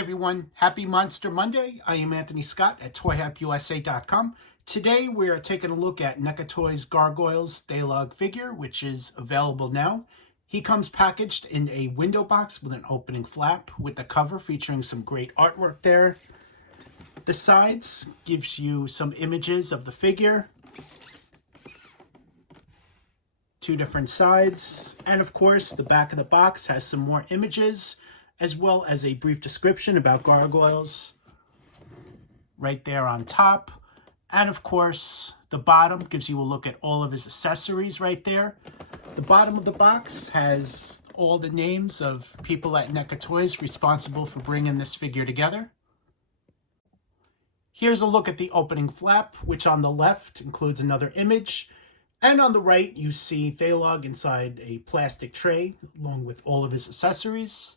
everyone, happy Monster Monday. I am Anthony Scott at ToyHapUSA.com. Today we are taking a look at NECA Toys Gargoyles Thailog figure, which is available now. He comes packaged in a window box with an opening flap with the cover featuring some great artwork there. The sides gives you some images of the figure. Two different sides, and of course the back of the box has some more images as well as a brief description about Gargoyles right there on top. And of course the bottom gives you a look at all of his accessories right there. The bottom of the box has all the names of people at NECA Toys responsible for bringing this figure together. Here's a look at the opening flap, which on the left includes another image. And on the right, you see Thailog inside a plastic tray, along with all of his accessories.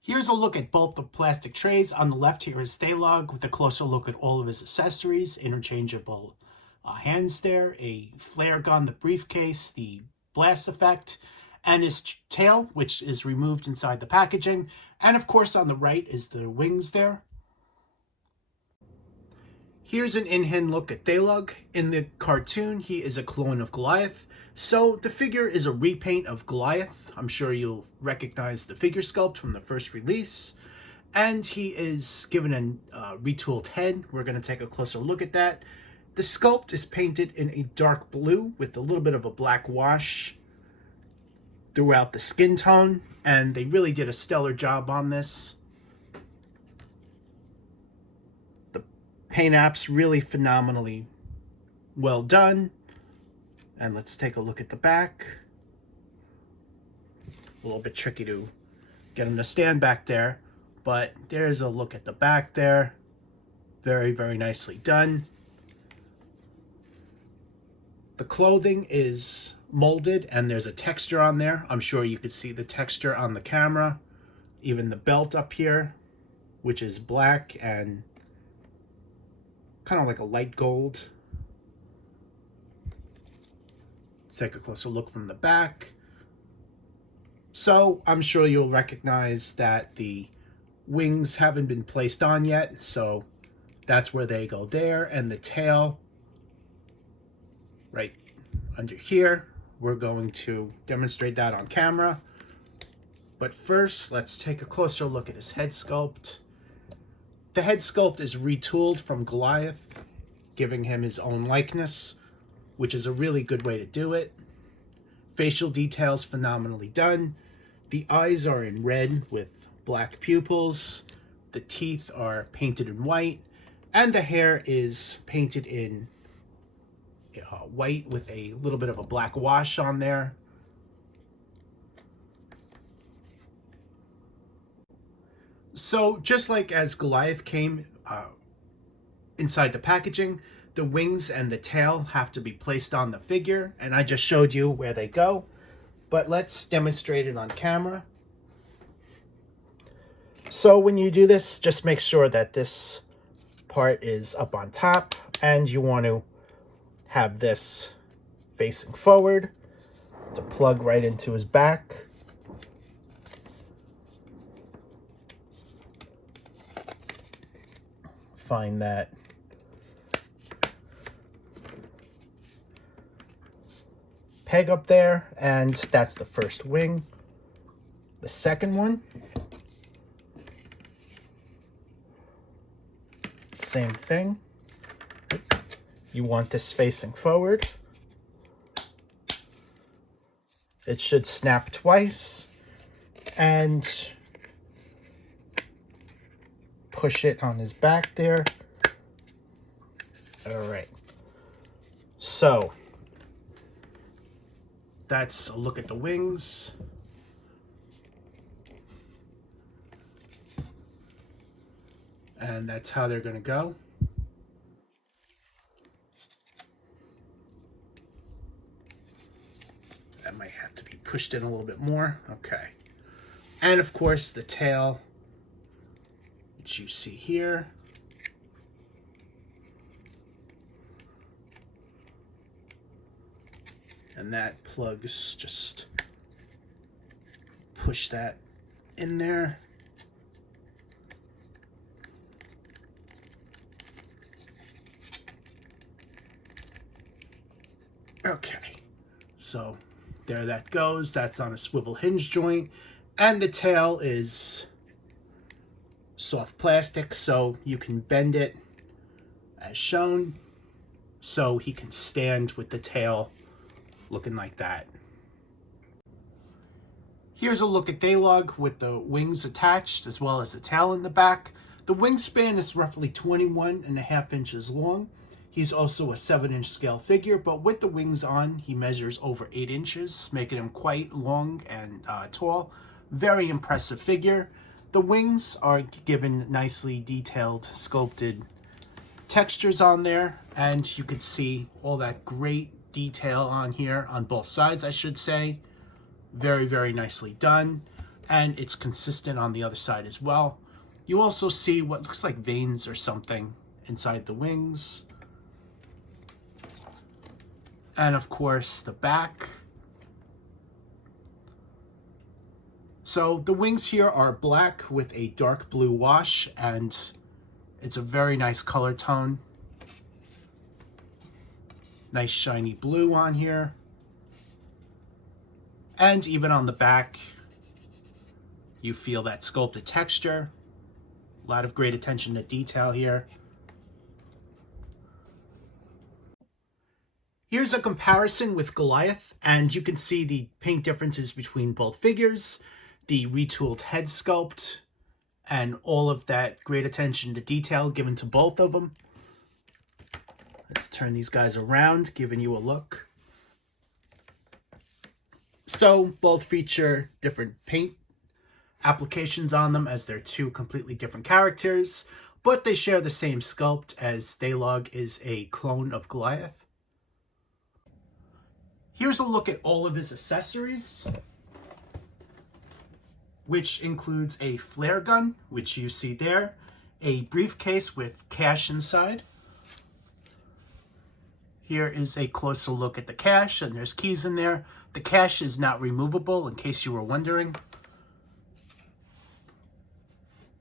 Here's a look at both the plastic trays. On the left here is Thailog with a closer look at all of his accessories, interchangeable hands there, a flare gun, the briefcase, the blast effect, and his tail, which is removed inside the packaging. And of course, on the right is the wings there. Here's an in-hand look at Thailog. In the cartoon, he is a clone of Goliath. So the figure is a repaint of Goliath. I'm sure you'll recognize the figure sculpt from the first release. And he is given a retooled head. We're going to take a closer look at that. The sculpt is painted in a dark blue with a little bit of a black wash throughout the skin tone. And they really did a stellar job on this. Paint apps really phenomenally well done. And let's take a look at the back. A little bit tricky to get him to stand back there, but there's a look at the back there. Very, very nicely done. The clothing is molded and there's a texture on there. I'm sure you could see the texture on the camera. Even the belt up here, which is black and kind of like a light gold. Let's take a closer look from the back. So I'm sure you'll recognize that the wings haven't been placed on yet, so that's where they go there. And the tail right under here. We're going to demonstrate that on camera. But first, let's take a closer look at his head sculpt. The head sculpt is retooled from Goliath, giving him his own likeness, which is a really good way to do it. Facial details phenomenally done. The eyes are in red with black pupils. The teeth are painted in white. And the hair is painted in white with a little bit of a black wash on there. So just like as Goliath came inside the packaging, the wings and the tail have to be placed on the figure, and I just showed you where they go, but let's demonstrate it on camera. So when you do this, just make sure that this part is up on top, and you want to have this facing forward to plug right into his back. Find that peg up there, and that's the first wing. The second one, same thing. You want this facing forward. It should snap twice, and push it on his back there. All right. So that's a look at the wings. And that's how they're going to go. That might have to be pushed in a little bit more. Okay. And of course the tail, which you see here. And that plugs, just push that in there. Okay, so there that goes. That's on a swivel hinge joint. And the tail is soft plastic, so you can bend it as shown, so he can stand with the tail looking like that. Here's a look at Thailog with the wings attached as well as the tail in the back. The wingspan is roughly 21.5 inches long. He's also a 7-inch scale figure, but with the wings on, he measures over 8 inches, making him quite long and tall. Very impressive figure. The wings are given nicely detailed, sculpted textures on there, and you can see all that great detail on here, on both sides, I should say. Very, very nicely done, and it's consistent on the other side as well. You also see what looks like veins or something inside the wings. And of course, the back. So the wings here are black with a dark blue wash, and it's a very nice color tone. Nice shiny blue on here. And even on the back, you feel that sculpted texture. A lot of great attention to detail here. Here's a comparison with Goliath, and you can see the paint differences between both figures, the retooled head sculpt, and all of that great attention to detail given to both of them. Let's turn these guys around, giving you a look. So both feature different paint applications on them, as they're two completely different characters, but they share the same sculpt, as Thailog is a clone of Goliath. Here's a look at all of his accessories, which includes a flare gun, which you see there, a briefcase with cash inside. Here is a closer look at the cash, and there's keys in there. The cash is not removable, in case you were wondering.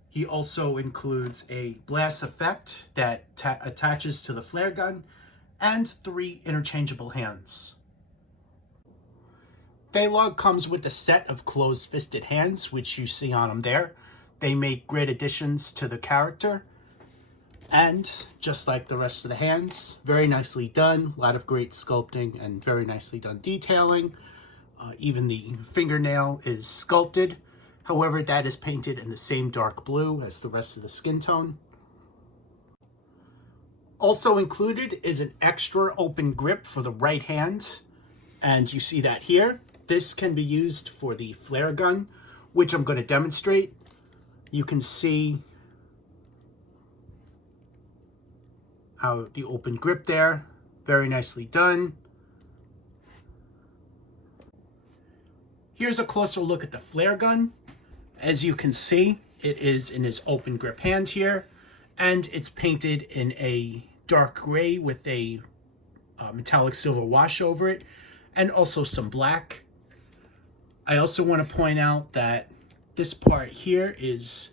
He also includes a blast effect that attaches to the flare gun, and 3 interchangeable hands. Thailog comes with a set of closed-fisted hands, which you see on him there. They make great additions to the character. And just like the rest of the hands, very nicely done. A lot of great sculpting and very nicely done detailing. Even the fingernail is sculpted. However, that is painted in the same dark blue as the rest of the skin tone. Also included is an extra open grip for the right hand. And you see that here. This can be used for the flare gun, which I'm going to demonstrate. You can see how the open grip there, very nicely done. Here's a closer look at the flare gun. As you can see, it is in his open grip hand here, and it's painted in a dark gray with a metallic silver wash over it, and also some black. I also want to point out that this part here is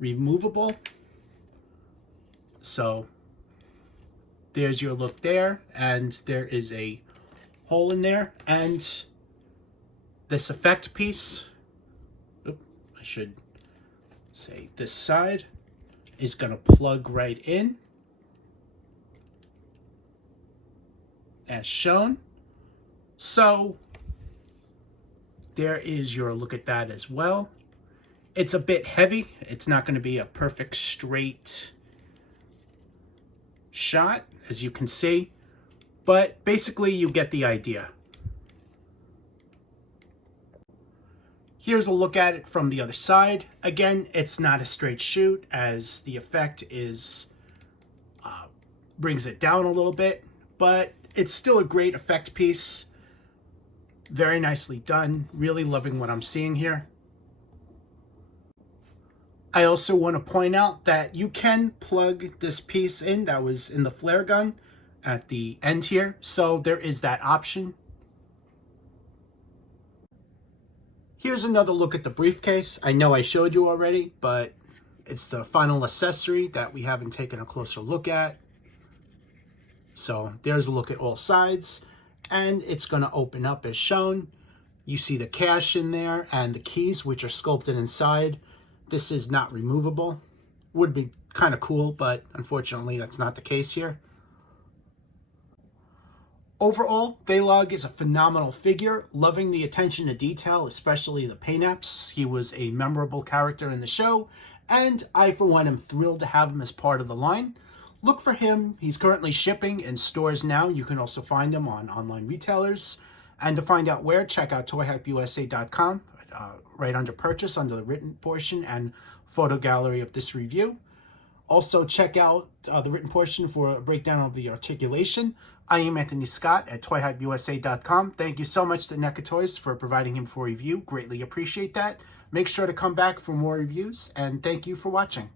removable. So there's your look there, and there is a hole in there, and this effect piece, I should say this side, is going to plug right in as shown. So there is your look at that as well. It's a bit heavy. It's not going to be a perfect straight shot, as you can see, but basically you get the idea. Here's a look at it from the other side. Again, it's not a straight shoot, as the effect is brings it down a little bit, but it's still a great effect piece. Very nicely done. Really loving what I'm seeing here. I also want to point out that you can plug this piece in that was in the flare gun at the end here, so there is that option. Here's another look at the briefcase. I know I showed you already, but it's the final accessory that we haven't taken a closer look at. So there's a look at all sides. and it's going to open up as shown. You see the cash in there and the keys, which are sculpted inside. This is not removable. Would be kind of cool, but unfortunately that's not the case here. Overall, Thailog is a phenomenal figure, loving the attention to detail, especially the paint-apps. He was a memorable character in the show, and I, for one, am thrilled to have him as part of the line. Look for him. He's currently shipping in stores now. You can also find him on online retailers. And to find out where, check out toyhypeusa.com, right under purchase, under the written portion and photo gallery of this review. Also, check out the written portion for a breakdown of the articulation. I am Anthony Scott at toyhypeusa.com. Thank you so much to NECA Toys for providing him for review. Greatly appreciate that. Make sure to come back for more reviews, and thank you for watching.